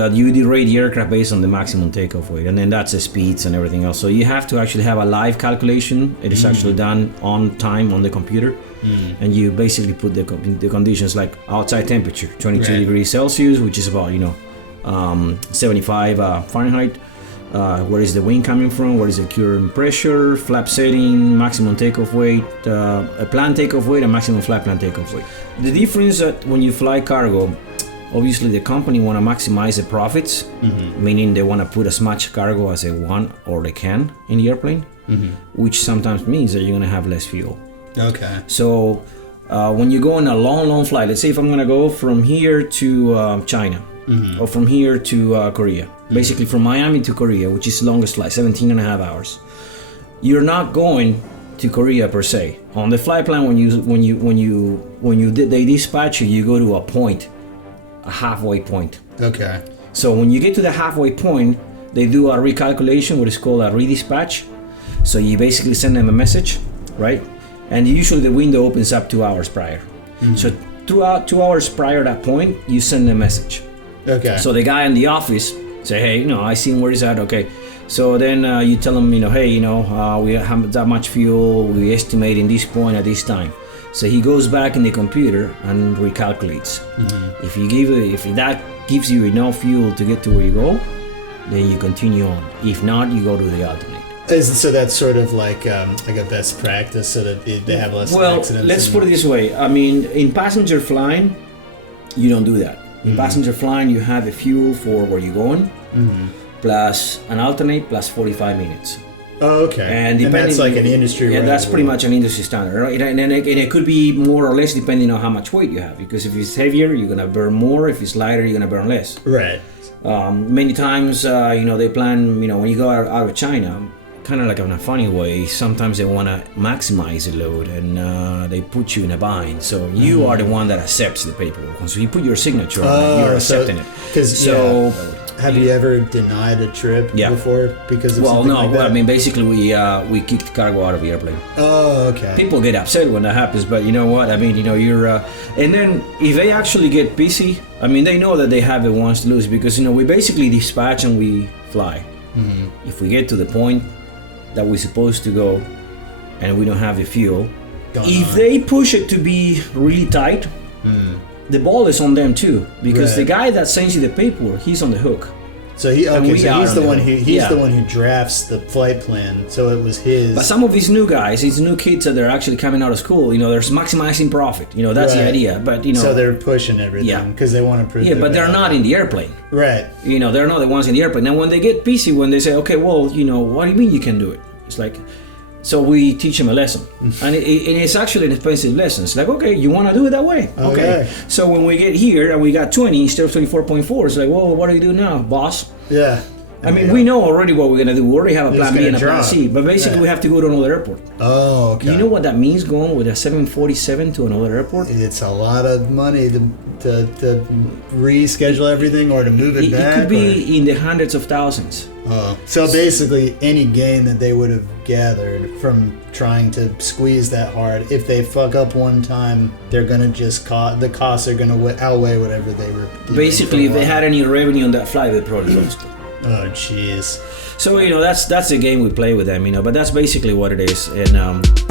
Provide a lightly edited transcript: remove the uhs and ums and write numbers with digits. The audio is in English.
but you derate the aircraft based on the maximum takeoff weight, and then that's the speeds and everything else. So you have to actually have a live calculation. It is actually done on time on the computer, and you basically put the conditions like outside temperature, 22 degrees Celsius, which is about 75 Fahrenheit. Where is the wind coming from? What is the current pressure? Flap setting, maximum takeoff weight, a planned takeoff weight, and maximum flight plan takeoff weight. The difference that when you fly cargo, obviously the company want to maximize the profits, meaning they want to put as much cargo as they want or they can in the airplane, which sometimes means that you're going to have less fuel. Okay. So when you go on a long flight, let's say if I'm going to go from here to China, or from here to Korea, basically from Miami to Korea, which is the longest flight, 17 and a half hours. You're not going to Korea per se. On the flight plan, they dispatch you, you go to a halfway point. Okay. So when you get to the halfway point, they do a recalculation, what is called a redispatch. So you basically send them a message, right? And usually the window opens up 2 hours prior. So 2 hours prior to that point, you send a message. Okay. So the guy in the office say, hey, I seen where he's at. Okay. So then you tell him, hey, we have that much fuel. We estimate in this point at this time. So he goes back in the computer and recalculates. If that gives you enough fuel to get to where you go, then you continue on. If not, you go to the alternate. So that's sort of like a best practice, so that they have less accidents. Well, let's put it this way. I mean, in passenger flying, you don't do that. In passenger flying, you have a fuel for where you're going, plus an alternate, plus 45 minutes. Oh, okay. And that's like an industry. Yeah, that's pretty much an industry standard, right? And it could be more or less depending on how much weight you have. Because if it's heavier, you're gonna burn more. If it's lighter, you're gonna burn less. Right. Many times, they plan. When you go out of China, kind of like in a funny way, sometimes they want to maximize the load, and they put you in a bind. So you are the one that accepts the paperwork. So you put your signature on it, you're accepting it. Have you ever denied a trip before because of something like that? Well, I mean, basically we kick cargo out of the airplane. Oh, okay. People get upset when that happens, but you know what? I mean, you're... and then if they actually get busy, I mean, they know that they have it once to lose, because, we basically dispatch and we fly. If we get to the point that we're supposed to go and we don't have the fuel, if they push it to be really tight, the ball is on them too, because the guy that sends you the paperwork, he's on the hook. So he's the one who drafts the flight plan. So it was his. But some of these new guys, these new kids that they're actually coming out of school, they're maximizing profit. That's the idea. But so they're pushing everything because they want to prove. Yeah, but they're not in the airplane. Right. They're not the ones in the airplane. And when they get busy, when they say, okay, well, what do you mean you can do it? It's like. So we teach them a lesson, and it's actually an expensive lesson. It's like, okay, you want to do it that way? Okay. So when we get here and we got 20 instead of 24.4, it's like, well, what do you do now, boss? Yeah. I mean, we know already what we're going to do. We already have a plan B and a plan C, but basically we have to go to another airport. Oh, okay. You know what that means, going with a 747 to another airport? It's a lot of money to reschedule everything or to move it back. It could be in the hundreds of thousands. Oh, so basically any gain that they would have gathered from trying to squeeze that hard, if they fuck up one time, they're gonna just the costs are gonna outweigh whatever they were. Basically, if they had any revenue on that flight, they probably lost it. Oh, jeez. So that's the game we play with them, but that's basically what it is, and.